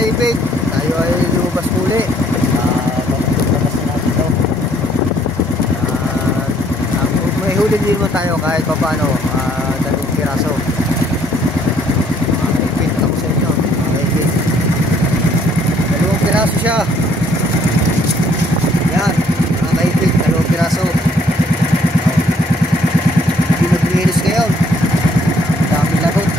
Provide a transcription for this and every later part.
kaibig, tayo ay lumabas muli. Lumabas na natin ito. May huli din mo tayo kahit pa paano, 2 piraso. Mga kaibig, ako sa inyo, mga kaibig. 2 piraso siya. Yan, mga kaibig, 2 piraso. Hindi naglinis ngayon. Dami lagot.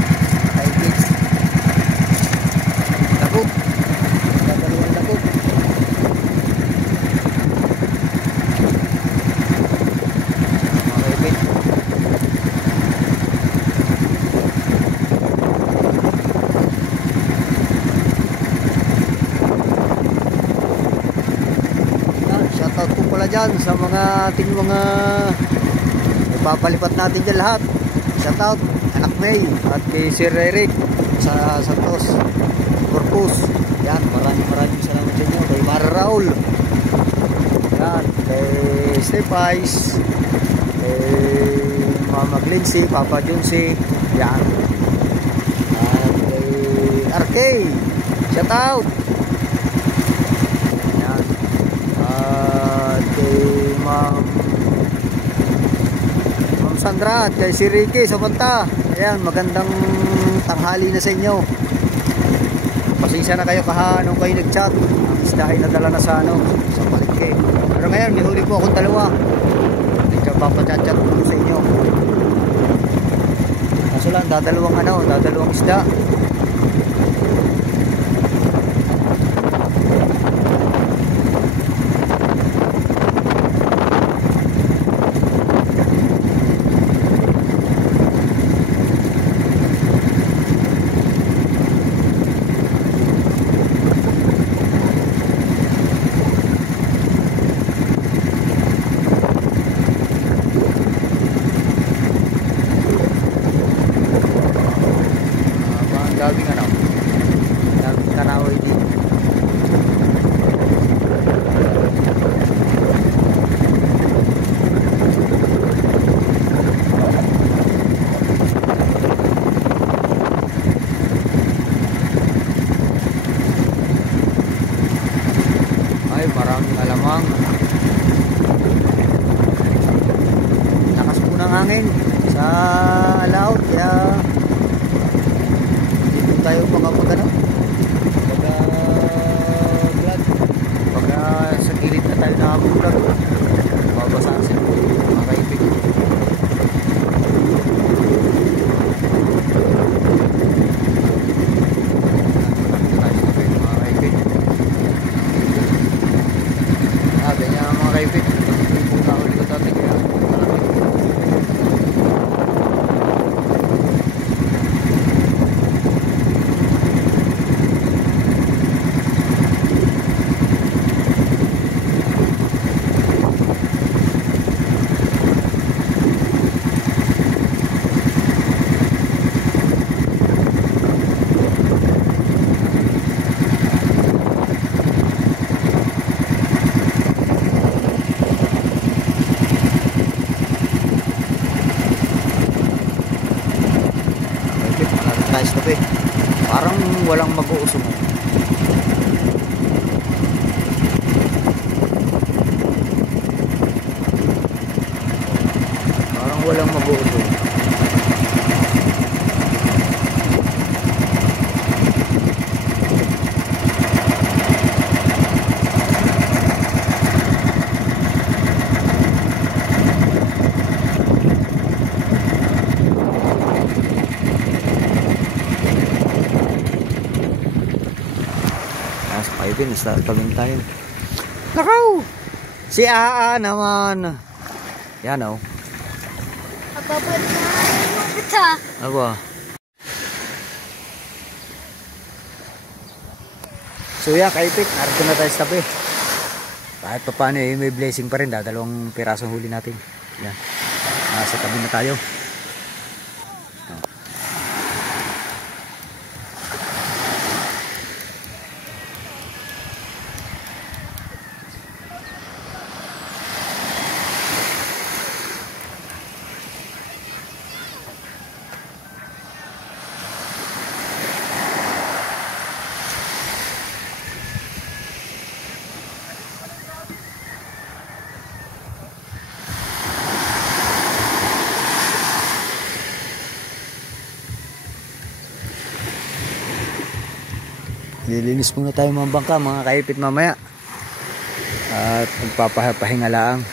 Shoutout po pala dyan sa mga ating mga ipapalipat natin dyan lahat. Shoutout Anak May at kay Sir Eric sa Santos Corpus. Yan, maraming salamat sa inyo. Kay Mara Raul, yan, kay Step Ice, kay Mama Glincy, Papa Junsi, yan, at kay RK, shoutout. Yan, at kay Ma'am Sandra at kay si Ricky sa Banta. Ayan, magandang tanghali na sa inyo. Pasensya na kayo nung kayo nag-chat. Ang isda ay nadala na sa palengke. Pero ngayon, may huli po akong 2. Medyo papachat-chat po sa inyo. Kaso lang, dadalawang isda. Daming karaway din. Ay, maraming alamang. Lakas po ng hangin sa laot, kaya tayo pagka vlog, pagka sa gilid na tayo nakabulag, babasaan sila mga kaibig. Mga kaibig, ganyan mga kaibig. Kung nakuli ko dati kaya tabi. Parang walang mag-uusong. Parang walang mag-uusong. Start kami tayo. Nakaw! Si Aa naman. Yan o. Ababot na kita. Aba. So yan, kaipik. Narito na tayo sa tabi. Kahit pa paano may blessing pa rin. 2 pirasong huli natin. Yan. Nasa tabi na tayo. Lilinis muna tayo mga bangka, mga kaipit mamaya. At magpapahinga lang.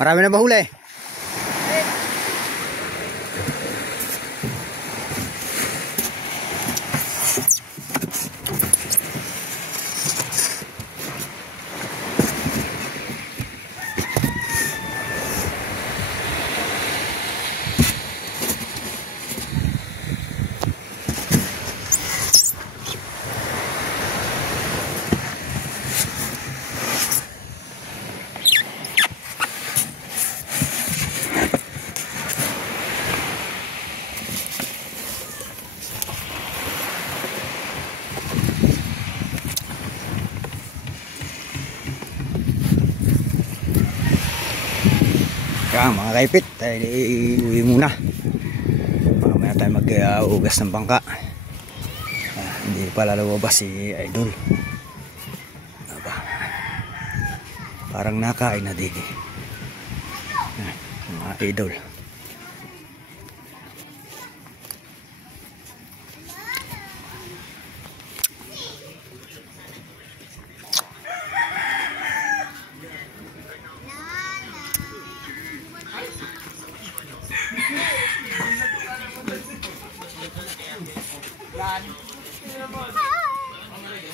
Marami na ba huli? Yan mga kaipit, tayo iuwi muna. Mamaya tayo mag-ugas ng bangka. Hindi pala lumabas si Idol. Aba, parang nakain na din mga Idol.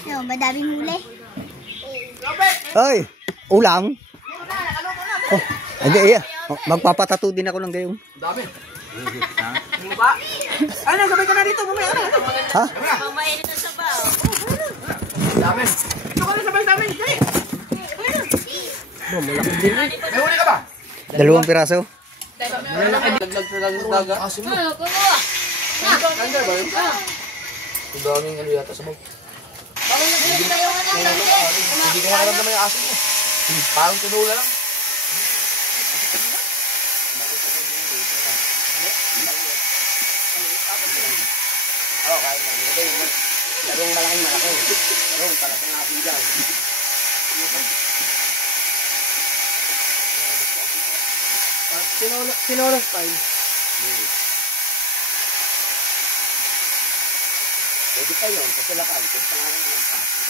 Yo, madaming huli. Ay, ulam. Oh, hindi iya. Magpapatato din ako ng gayong. Dami. Ba? Ano, sabay ka na dito, mamaya ano? Ha? Mamainit na sabaw. Dami. Ito ka na sabay dami. Dali. Malaki din. May huli ka ba? 2 piraso. Laglag sa daga. Asim mo. Ganda ba yun? Ang daming ano yata sa bag. Hindi ko makarap naman yung asim mo. Parang tunula lang. Oo, kahit na. Larong malaking malaki. Larong talagang asim dyan. Sinoras tayo. Pwede pa yun, pasilakan. Kung saan nga ng asim.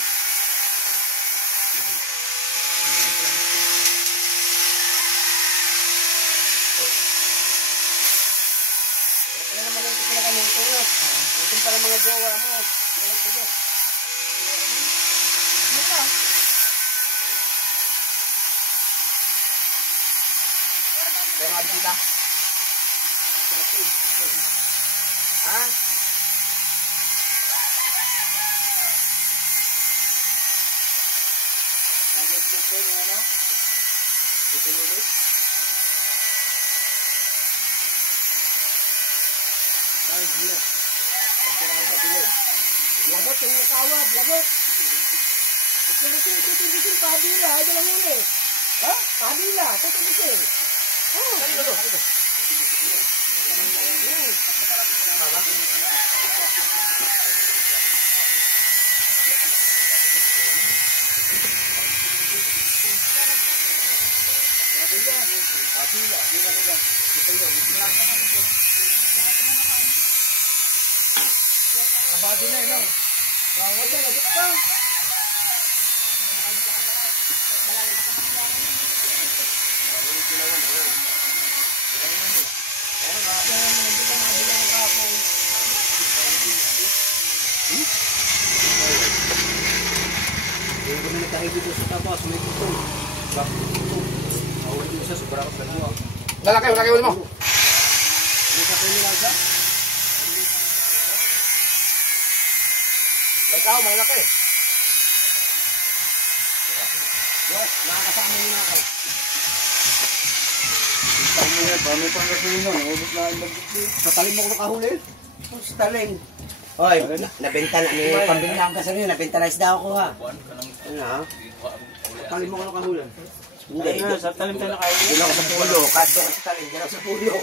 Ano naman yung Ito pala mga jowa mo. Kaya mga bisita. Ha? Lagot yung nakawad, lagot. Tutulisin, pabila, ito lang yun eh. Ha? Pabila, tutulisin. Oh, abadi na, no? Wawag na, lagot ka. Yung kami nagkahigit sa tapos, may ito. Mahuli din siya, sobrang dalawa. Lalaki, ulit mo. May kapay nila siya. Ikaw, malaki. Yes, nakakasama nyo na ako. Paano pang gasolina? Naubos na ang bagay. Sa talim mo ko nakahuli. Sa taling. Hoy, nabenta na. May pambili na akong gasolina. Nabenta na isda ako ha. Ano ha? Sa talim mo ko nakahuli. Hindi. Sa talim tayo nakahuli. Hindi ako sa pulo. Kaso sa taling. Hindi ako sa pulo.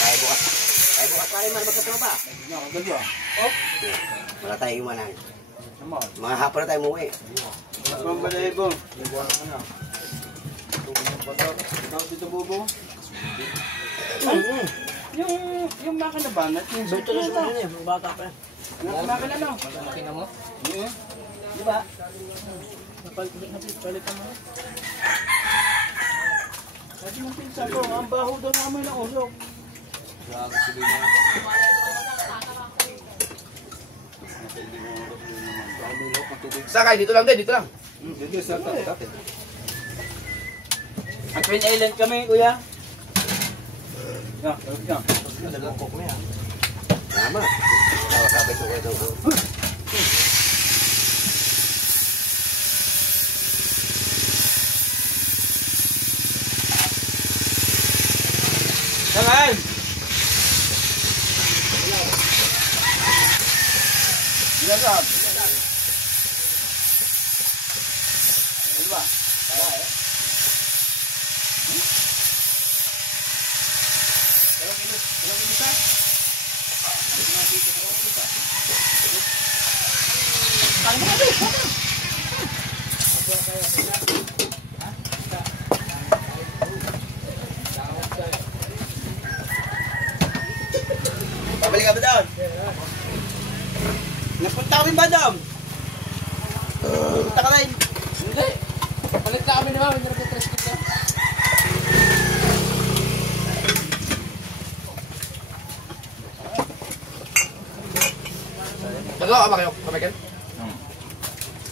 Tayo bukas. Tayo bukas pa rin man magkatropa. Oh. Wala tayo iwanan. Mga hapon na tayo umuwi. Ang balay-bong. Dito bobo. Yung makina ba? Ito na sa mga mga bata pa. Makina no? Makina mo? Di ba? Palitan mo. Sabi ng pinsa ko, ang baho daw namin ng usok. Sakay, dito lang din, dito lang. Dito sa tatin. Ang Twin Island kami, kuya. Yan. Tama. Sabi ko ito. Saan? Bilasap. Diba? Kaya eh. Dalawang isa? Pabalik ka ba doon? Napunta kami ba doon? Punta ka rin. Hindi. Palit na kami naman, hindi na po-tres kita. Dalawa ka ba kayo, Kamikel?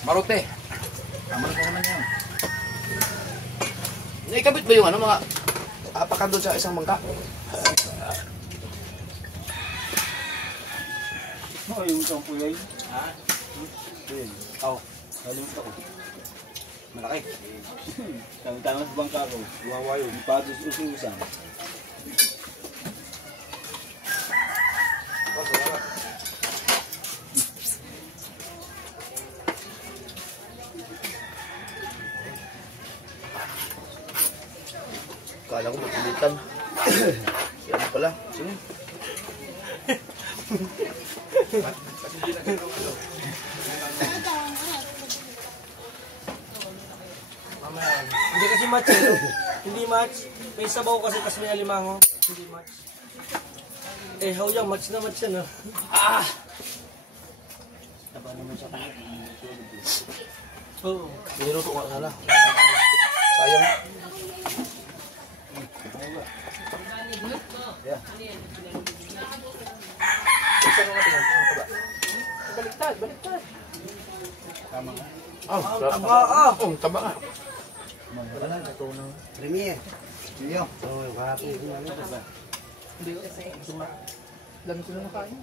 Marote. Marote naman yan. Ikabit ba yung ano, mga apakan doon sa isang mangka? Oh, yung isang kulay. Ha? Ayun. Oo. Kalimutan ko. Malaki. Tama-tama sa bangka ko. Wawayo. Ipatos ususan. Kala ko magkulitan. Yan pala. Sige. Hindi kasi match eh. Hindi match. May sabaw kasi tas may alimango. Hindi match. Eh, hawyang match na match yan ah. Ah! Taba naman sa tayo. Oo. Niluto ko sana. Sayang. Yeah. Baliktad, baliktad. Tama nga. Taba nga. Premier. Iyo. Oh, kahapon din ano ba? Hindi ko kasi. Dami ko na nakain.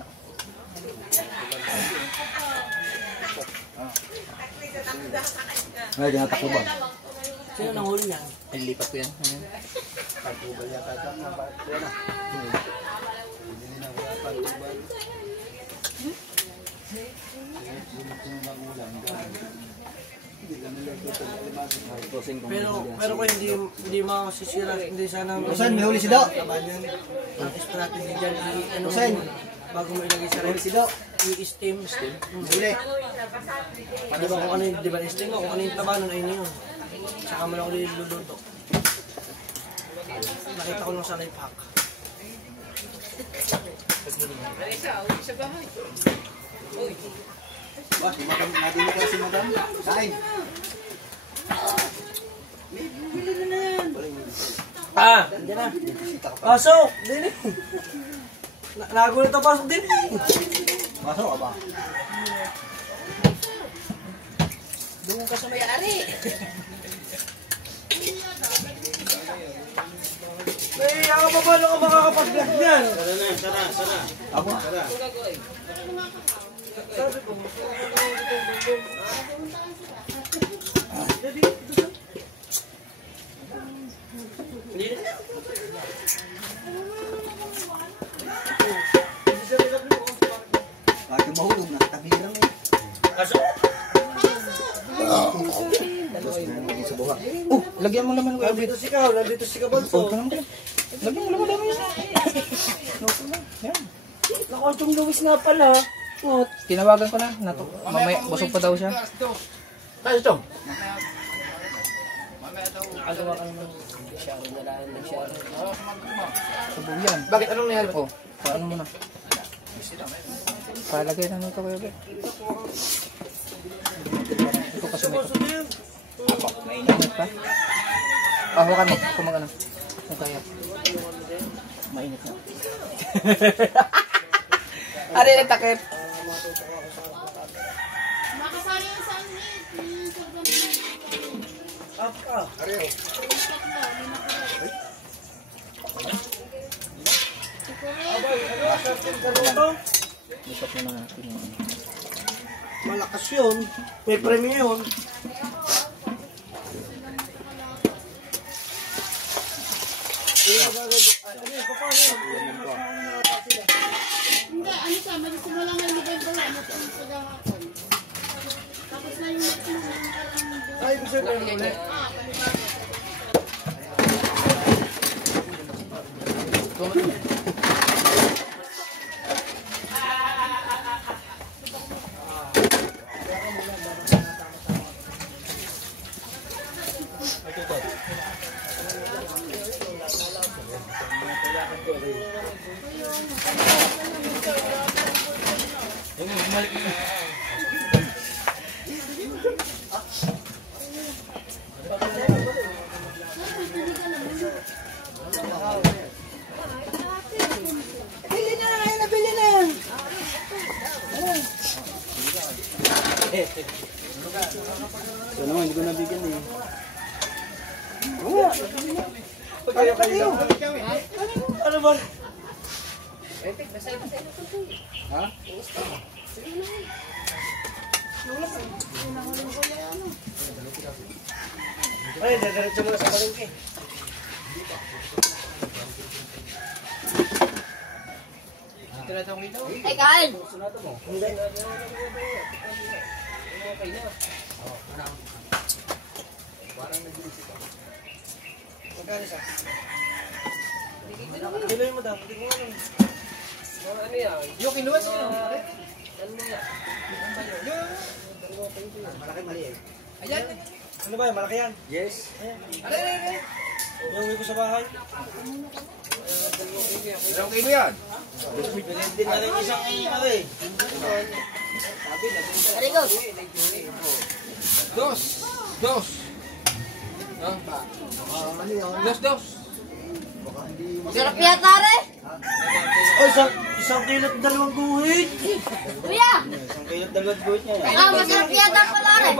Ay, tinatakbo ba? Sino nang huli niyan? Ay, lipat ko yan. Pagtubal yata ito. Yan na. Hindi na wala pagtubal. Pero ko hindi makasisira, hindi sana Usan, may huli si Do. ang strategy dyan, ano, Usan. bago mo ilagay sa Huli ref, si Do. i-steam. Huli. Di ba kung ano yung, di ba steam mo, kung ano yung taba nun, ayun yun. Saka mo lang ulit luluto. Nakita ko lang sa life hack. Ba, nadinig ka si madam. Kain. Ah! Diyan na. Pasok! Dini! Nagulit na pasok din. Masok ka ba? Doon ka sa may-ari. Eh, ako pa paano ka makakapag-vlog niyan? Ako? Sabi ko, Bakit mahulog na? Tabi lang eh. kaso? Sa buha. Oh, lagyan mo naman ko. Nandito si Kao, nandito si Kabonso. Lagyan mo naman namin isa. Nakauntong Luis nga pala. What? Tinawagan ko na. Mamaya, busog pa daw siya. Tayo ito. Nakagawa ka naman. Nag-share na lang, nag-share. Subog yan. Bakit? Anong nangyari po? Paano mo na? Palagay na nito kayo. Ito kasi may Kabonso din. mainit pa. Hawakan mo. Kumag ano. Kung kaya. Mainit na. Ano yung takip? Lipat mo na natin yung ano. Malakas yun. May premyo yun. Hindi, ano siya, magsimula nga November 1 at ang sagahapon. Tapos na yung next month ng parang Ay, ibig sabihin ulit. Ito naman, hindi ko nabigyan eh. Pagkayo. Ano ba? Ha? Ay, dadiretso mo na sa palengke. Ay, kain! Diloy mo daw. Hindi ko alam. Ano yan? Yung kinuha niya. Ano yan? Malaki mali eh. Ayan. Ano ba yan? Malaki yan? Yes. Aray. Iuwi ko sa bahay. Ilang kilo yan? Din na rin isang ano eh. Very good. Dos. Dos. Sarap yata rin. Oh, isang kilo at 2 guhit. Kuya. Isang kilo at 2 guhit niya. Masarap yata pala rin.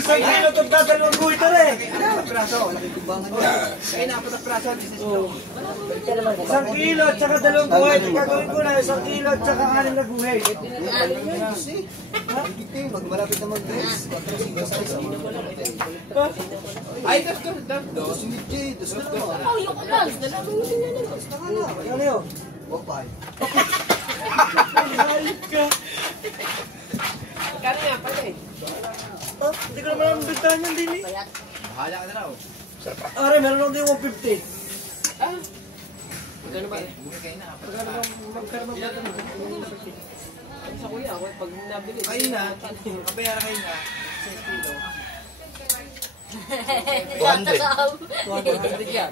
Isang kilo at 2 guhit na rin. Isang kilo at saka 2 guhit. Gagawin ko na 1 kilo at saka 6 na guhit. Malapit na mag-dress. Ay, dos. Oh, yung ulan. Ano yun? Wapay. Kano nga pala eh. Ah, hindi ko naman ang bintahan yan din eh. Bahala ka na raw. Are, meron lang din 150. Magkano ba? Bukay kayo na. Sa kuya, pag nabili. Kayo na. Kabayara kayo na. 6 kilo. 200 yan.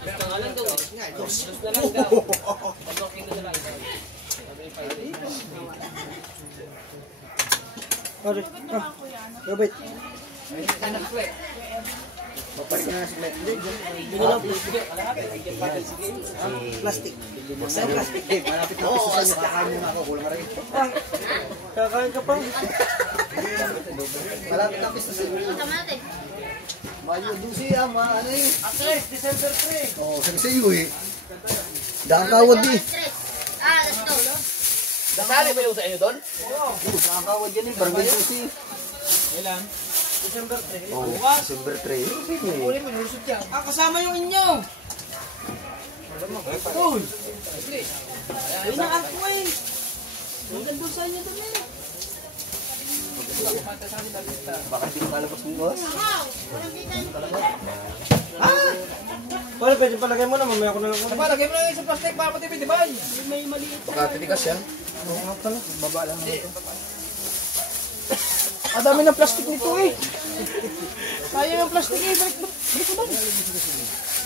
Basta nga lang daw. Dos na lang daw. Pag-walking na lang daw. Are, Robert. Anak ko eh. Papalit na si Glenn. Plastic. Plastic din. Malapit na ako sa inyo. Kakain mo na ako. Kulang rin. Ah, kakain ka pa. Malapit na ako sa inyo. Mayo, dusi ano eh. Tres, December 3. Oo, sabi sa iyo eh. Daan kawad eh. Let's go. Nasali ba yung sa inyo doon? Daan kawad yan eh. Barangay dusi. Ilan? December 3. Oo, December 3. Kunin mo, nulusot yan. Kasama yung inyo. Uy. Ay na ako eh. Ang ganda sa inyo doon eh. Baka hindi makalabas mo boss. Wala, pwede palagay mo na. Mamaya ko na lang. Lagay mo lang yung sa plastic para matipid, di ba? May maliit. Baka titigas yan. Baba lang. Ang dami ng plastic nito eh. Kaya yung plastic eh. Balik mo ba?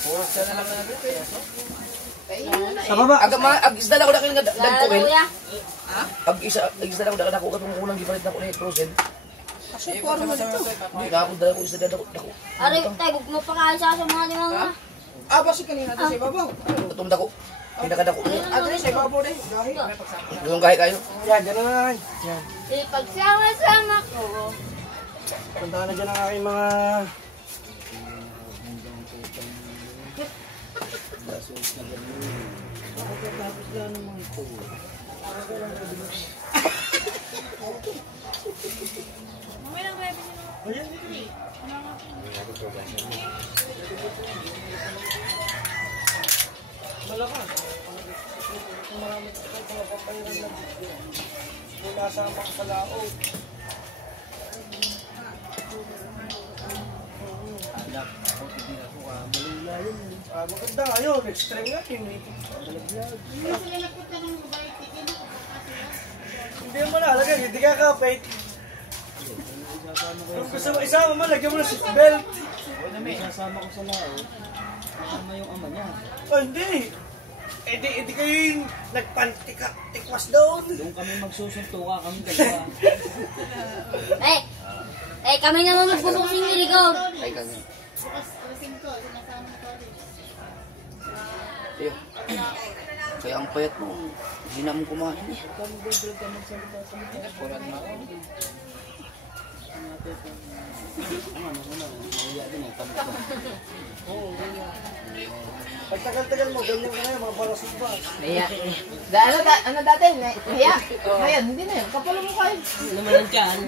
Puro siya na lang na natin. Sa baba. Ag-isda na ko na kayo nagkukil. Kuya. Ag-isda na ko na ako katong kulang gipalit na ko na frozen. Kasi po ano man ito. Hindi ka ako dala ko isda na ko. Ari, tayo, huwag mo pa kaya sa mga limang. Basi kanina natin sa ibabaw. Itong dako. Pinakadako. Ito sa ibabaw na yung kahit kayo. Yan, dyan na lang. Yan. Ipagsama-sama ko. Punta na dyan ang aking mga... Malakas. Marami mga papayaran na dito. Mula sa mga kalao. Maganda nga yun. Extreme nga yun. Hindi mo nalagay. Hindi ka kapit. Kung gusto mo isama mo, lagyan mo na seatbelt. Sasama ko sa lao. Kasama yung ama niya. Oh, hindi. Edi kayo yung nagpantikwas doon. Doon kami magsusuntuka kami dalawa. Kami naman magpupusing iligaw. Kaya ang payat mo. Hindi na mo kumain eh. Pagtagal-tagal mo, ganyan ka na yan, mga balas ba? Ano dati? Kaya? Ngayon, hindi na yun. Kapalo mo kayo. Naman ang tiyan.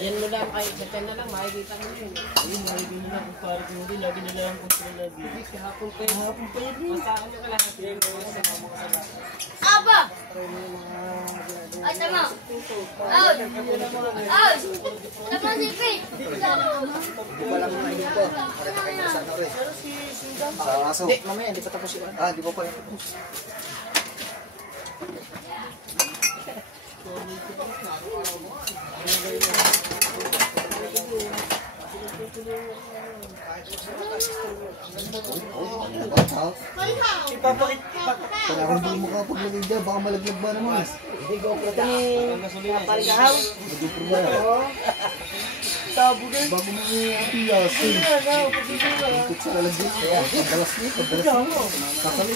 Yan mo lang kayo. Sa tiyan na lang, makikita mo yun. Ayun, makikita nila kung parang kung hindi, lagi nila ang kontrol lagi. Kahapon pa yun. Kahapon pa yun. Masaan nyo ka lahat. Yan ko sa mga kasama. Aba! Ay, tama. Out! Out! Tama si Pete. Hindi pa lang na ko. Saan ako eh? Sa aso. Hindi, mamaya, hindi pa tapos yun. Ah, di ba pala tapos? Kaya kung hindi mo kapaglagay dyan, baka malaglag ba naman? Hindi ko prata ni Paligahaw. Hindi problema. Bago mo i-apiyas eh. Ikot sa lalagyan. Kaya, pagdalas niya, Kasali.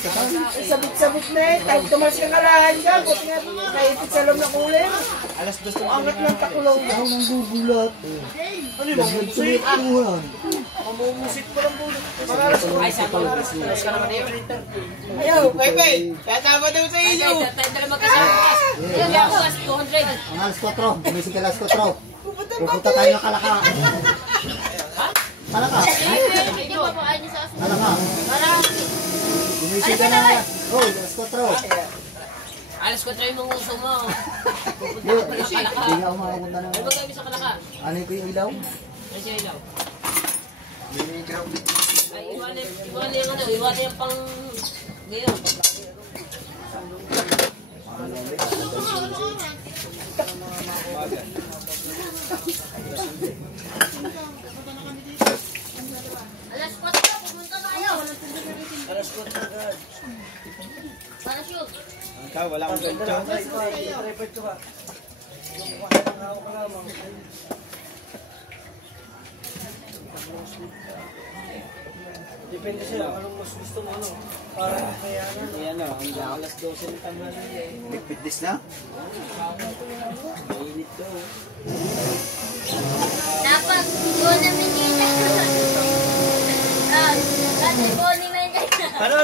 Sabit-sabit na eh. Tawag tumas ka kalahan ka. Buti nga kaipit sa alam na kulim. Alas 2 ng Angat ng takulaw na. Ako nang gugulat eh. Ano yung Laglag sa lituhan. mamumusik pa lang po. Maralas ko. Ay, sabi ko. Tapos ka naman yun. Ayaw, Pepe. Kasama daw sa iyo. Tayo dala magkasama. Hindi ako as 200. Ang alas 4, gumising ka alas 4. Pupunta tayo ng Kalaka. Kalaka? Hindi pa pa niyo sa asin. Kalaka? Gumising ka na. Oh, alas 4. Alas ko tayo mong uso mo. Hindi nga umapunta na. Ay, magkaibi sa kalaka. Ano ko yung ilaw? Ay, siya ilaw. Minigaw. Ay, iwanin yung ano, iwanin yung pang... Ngayon. Alas 4, pumunta tayo. Alas 4 agad. Para shoot. Ikaw, wala akong gancho. Tripod ko ba? Hawak ka lamang. Depende sa'yo, anong mas gusto mo, ano? Para kayanan. Ayan o, hanggang alas 12 ng tanghali. Nagpitis na? Mainit to. Dapat, doon na minita. Kasi bowling na yun. Ano?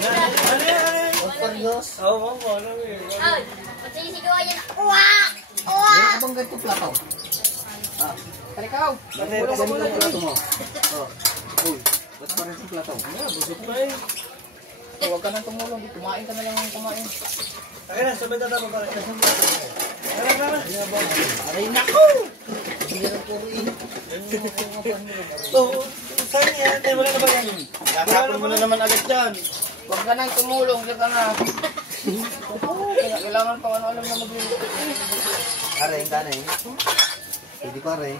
Ano yan? Pagparios. Oo, ano yun? Ay, pag sinisigawan yan. Uwak! Uwak! Meron ka bang ganito plakaw? Kalikaw. Ganito plato mo. Oh. Uy, ba't pa rin yung plakaw? Busog pa eh. Huwag ka nang tumulong. Kumain ka na lang ang kumain. Akin na, sabay na tayo para kasi mo. Tara. Aray nako! Hindi na puro init. Oo, saan yan? Eh, wala na ba yan? Nakapon mo na naman agad yan. Huwag ka nang tumulong. Diyan ka na. Kailangan pang ano-alam na magluluto. Aray, yung kanay. Pwede pa rin.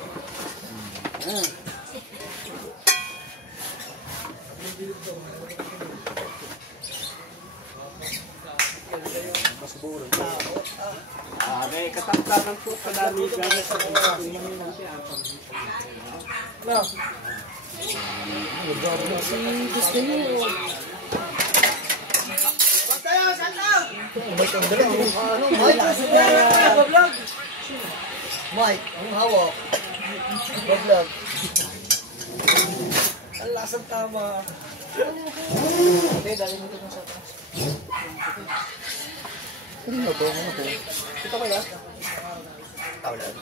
May kataptakan po sa dami gano'n sa mga. No. Mike, ang dala. Ano, Mike? Mike, ang hawak. Vlog. Ang lasang tama. Hindi, dali mo ito sa taas. Ano to? Ano to? Ito kaya? Tawlan.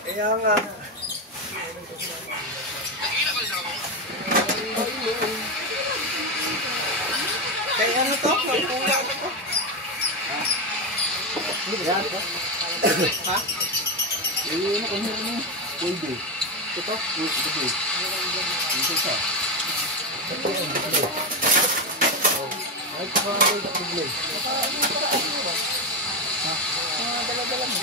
Kaya nga. Kaya ano to? Kuya ano to? Ha? Eh, ano kung ano? Pwede. Ito? Pwede. Ito siya. Ay, pagkakawal na kublay. Dala-dala mo.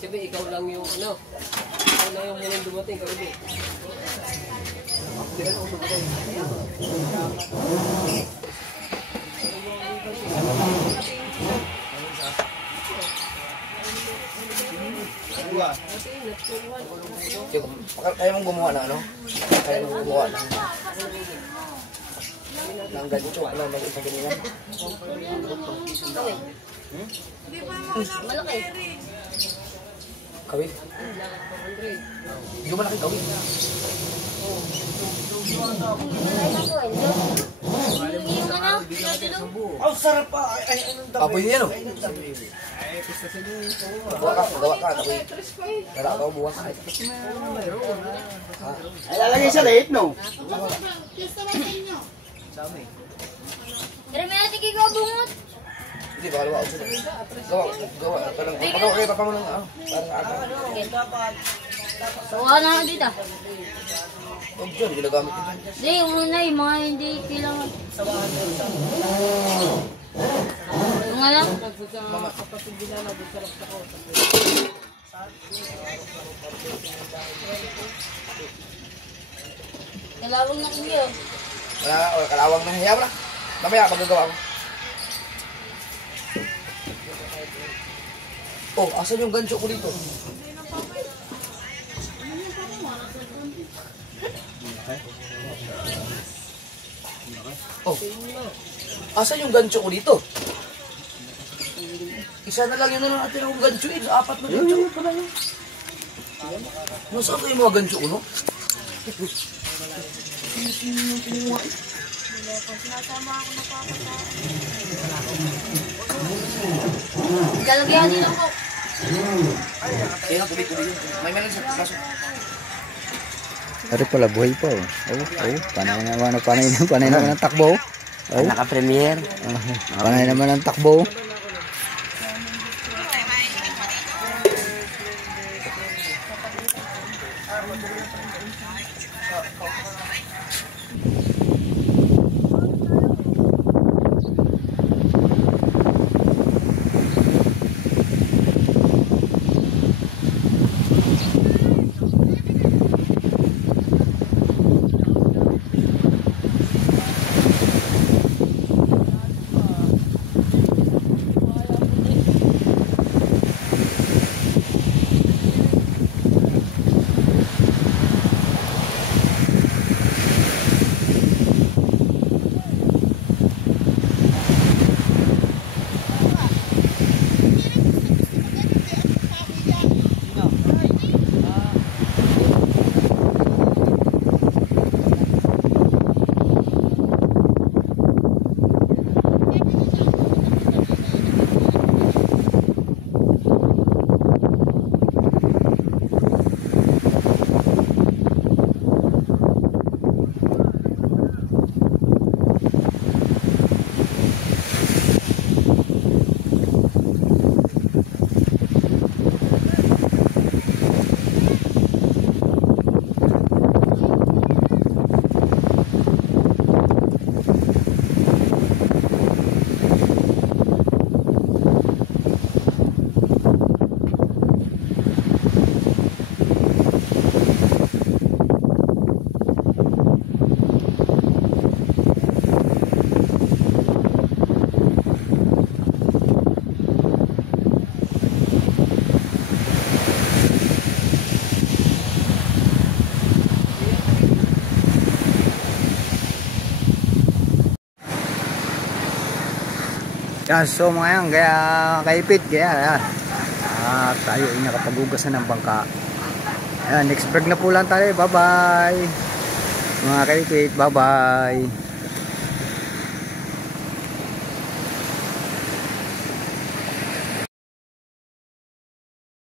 Sabi, ikaw lang yung ano. Ikaw lang yung munang dumating. Ikaw din. Kaya mong gumawa ng ano? Kaya mong gumawa ng ganito, ano, may isang ganyan. Malaki. Kawin? Hindi ko malaki kawin. Yung ano? Ang sarap pa. Ay, anong dami. Apoy niya, no? Gawa ka. Tara ako bukas. Ay, lalagay sa late, no? Pista ba sa inyo? Dari mana tinggi kau bungut? Hindi, baka luwa ako sila. Gawa. Pagawa kayo, papa mo lang, parang aga. Wala na dito. Huwag dyan, ginagamit ito. Di, una yung mga hindi kailangan. Mga lang. Kalawang na inyo. Wala, kalawang na. Hayaan mo na. Mamaya, magagawa ko. Oh, asan yung gancho ko dito? Oh, asan yung gancho ko dito? Isa na lang yun na natin ang gancho eh. Apat na gancho. Nasaan kayo mga gancho ko, no? Galagyan din ako. Kaya tubig yun. May meron sa kaso. Ari pala, buhay pa oh. Panay naman ang takbo. Oh. Naka-premier. Panay naman ang takbo. Yan, so mga yan, kaya kaipit, kaya yan. Tayo ay nakapag-ugas na ng bangka. Yan, next break na po lang tayo. Bye bye mga kaipit, bye bye.